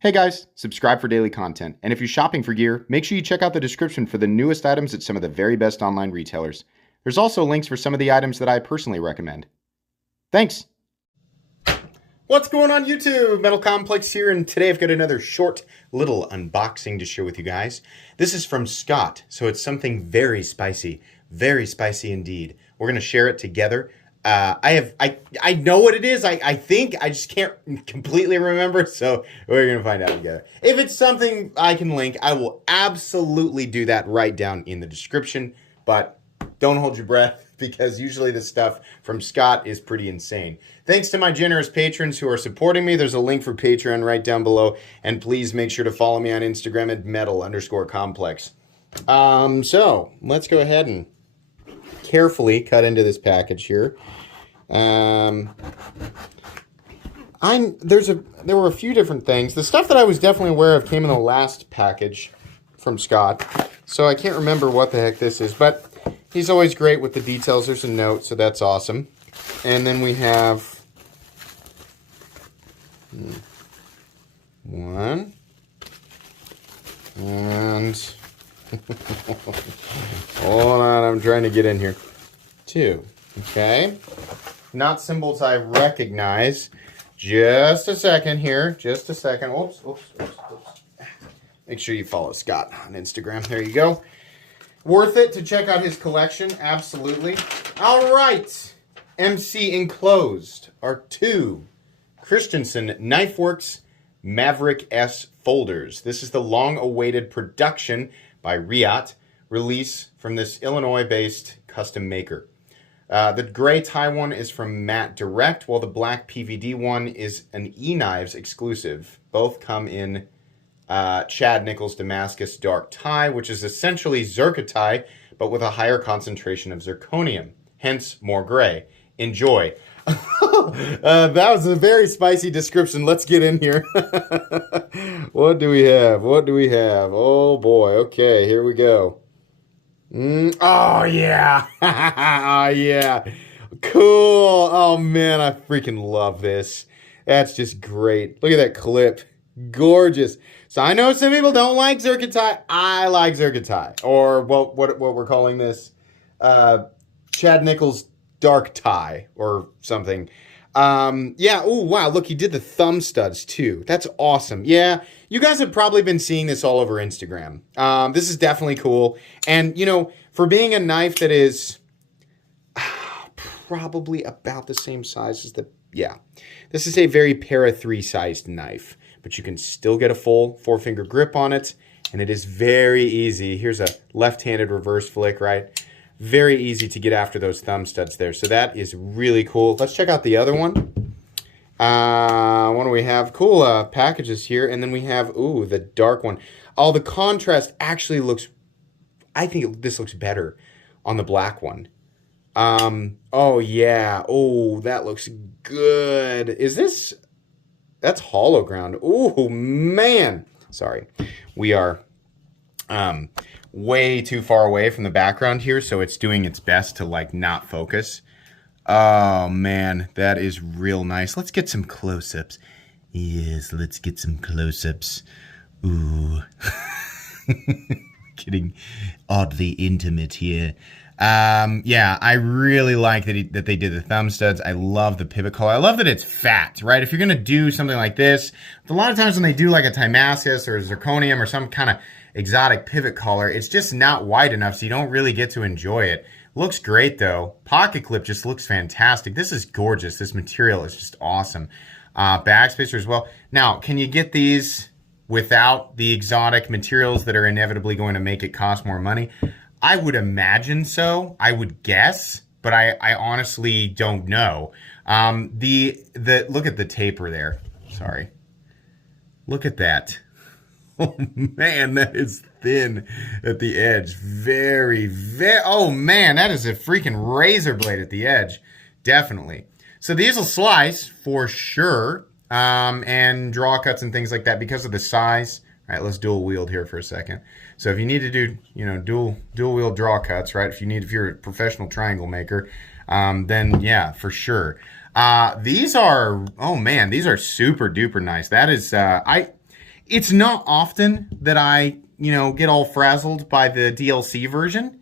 Hey guys, subscribe for daily content. And if you're shopping for gear, make sure you check out the description for the newest items at some of the very best online retailers. There's also links for some of the items that I personally recommend. Thanks! What's going on YouTube? Metal Complex here, and today I've got another short little unboxing to share with you guys. This is from Scott, so it's something very spicy indeed. We're going to share it together. I know what it is. I think I just can't completely remember, so we're gonna find out together. If it's something I can link, I will absolutely do that right down in the description. But don't hold your breath, because usually the stuff from Scott is pretty insane. Thanks to my generous patrons who are supporting me. There's a link for Patreon right down below, and please make sure to follow me on Instagram at metal_complex. So let's go ahead and carefully cut into this package here. There were a few different things. The stuff that I was definitely aware of came in the last package from Scott, so I can't remember what the heck this is, but he's always great with the details. There's a note, so that's awesome. And then we have one, and hold on, I'm trying to get in here. Two, okay. Not symbols I recognize. Just a second here. Just a second. Oops. Make sure you follow Scott on Instagram. There you go. Worth it to check out his collection. Absolutely. All right. MC enclosed are two Christensen Knifeworks Maverick-S folders. This is the long-awaited production by Riot release from this Illinois-based custom maker. The gray tie one is from Matte Direct, while the black PVD one is an E-Knives exclusive. Both come in Chad Nichols Damascus Dark Tie, which is essentially Zircotite, but with a higher concentration of zirconium, hence more gray. Enjoy. That was a very spicy description. Let's get in here. What do we have? What do we have? Oh boy. Okay, here we go. Oh yeah. Oh yeah. Cool. Oh man, I freaking love this. That's just great. Look at that clip. Gorgeous. So I know some people don't like Zircotite. I like Zircotite. Or what we're calling this Chad Nichols Dark Tie or something. Yeah, oh wow, look, he did the thumb studs too. That's awesome. Yeah, you guys have probably been seeing this all over Instagram. This is definitely cool. And, you know, for being a knife that is probably about the same size as this is a very para 3 sized knife, but you can still get a full 4-finger grip on it, and it is very easy. Here's a left-handed reverse flick, right? Very easy to get after those thumb studs there. So that is really cool. Let's check out the other one. What do we have? Cool packages here. And then we have, ooh, the dark one. Oh, the contrast actually looks, I think this looks better on the black one. Oh, yeah. Oh, that looks good. Is this, that's hollow ground. Oh, man. Sorry. We are, way too far away from the background here, so it's doing its best to like not focus. Oh man, that is real nice. Let's get some close-ups. Yes, let's get some close-ups. Ooh. Getting oddly intimate here. Yeah, I really like that they did the thumb studs. I love the pivot collar. I love that it's fat, right? If you're gonna do something like this, a lot of times when they do like a Damascus or a zirconium or some kind of exotic pivot collar, it's just not wide enough, so you don't really get to enjoy it. Looks great though. Pocket clip just looks fantastic. This is gorgeous. This material is just awesome. Bag spacer as well. Now, can you get these without the exotic materials that are inevitably going to make it cost more money? I would imagine so. I would guess, but I honestly don't know. Look at the taper there. Sorry. Look at that. Oh man, that is thin at the edge. Very, oh man, that is a freaking razor blade at the edge. Definitely. So these will slice for sure, and draw cuts and things like that because of the size. All right, let's dual wield here for a second. So if you need to do, you know, dual wield draw cuts, right? If you're a professional triangle maker, then yeah, for sure. These are, oh man, these are super duper nice. That is, It's not often that I, get all frazzled by the DLC version,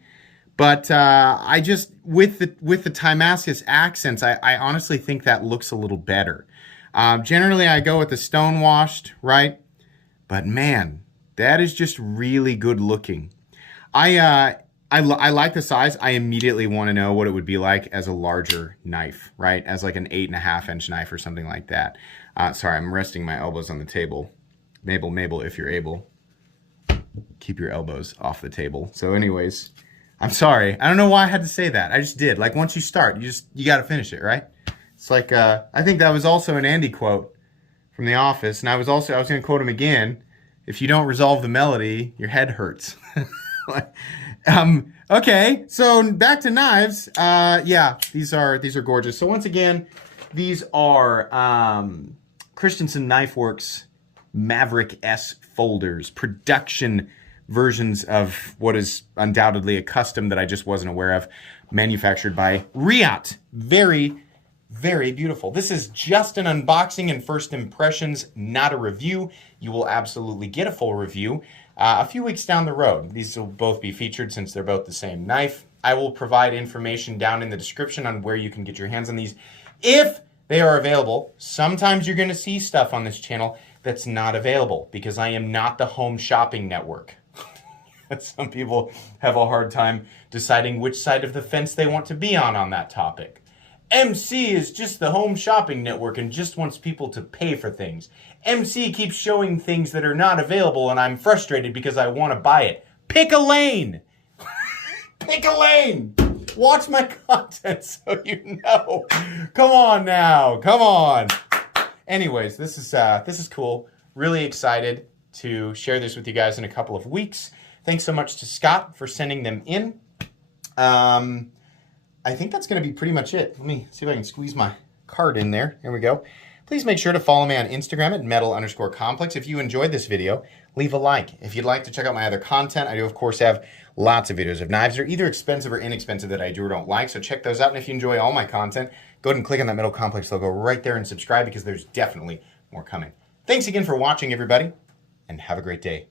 but I just with the Timascus accents, I honestly think that looks a little better. Generally, I go with the stonewashed, right? But man, that is just really good looking. I like the size. I immediately want to know what it would be like as a larger knife, right? As like an 8.5-inch knife or something like that. Sorry, I'm resting my elbows on the table. Mabel, if you're able, keep your elbows off the table. So anyways, I'm sorry. I don't know why I had to say that. I just did. Like once you start, you got to finish it, right? It's like, I think that was also an Andy quote from The Office. And I was going to quote him again. If you don't resolve the melody, your head hurts. Okay, so back to knives. Yeah, these are gorgeous. So once again, these are Christensen Knife Works Maverick-S folders, production versions of what is undoubtedly a custom that I just wasn't aware of, manufactured by Riot. Very, very beautiful. This is just an unboxing and first impressions, not a review. You will absolutely get a full review a few weeks down the road. These will both be featured since they're both the same knife. I will provide information down in the description on where you can get your hands on these if they are available. Sometimes you're going to see stuff on this channel that's not available because I am not the home shopping network. Some people have a hard time deciding which side of the fence they want to be on that topic. MC is just the home shopping network and just wants people to pay for things. MC keeps showing things that are not available and I'm frustrated because I want to buy it. Pick a lane! Pick a lane! Watch my content so you know. Come on now, come on. Anyways, this is cool. Really excited to share this with you guys in a couple of weeks. Thanks so much to Scott for sending them in. I think that's going to be pretty much it. Let me see if I can squeeze my card in there. Here we go. Please make sure to follow me on Instagram at metal_complex. If you enjoyed this video, leave a like. If you'd like to check out my other content, I do, of course, have lots of videos of knives that are either expensive or inexpensive that I do or don't like. So check those out. And if you enjoy all my content, go ahead and click on that Metal Complex logo right there and subscribe because there's definitely more coming. Thanks again for watching, everybody, and have a great day.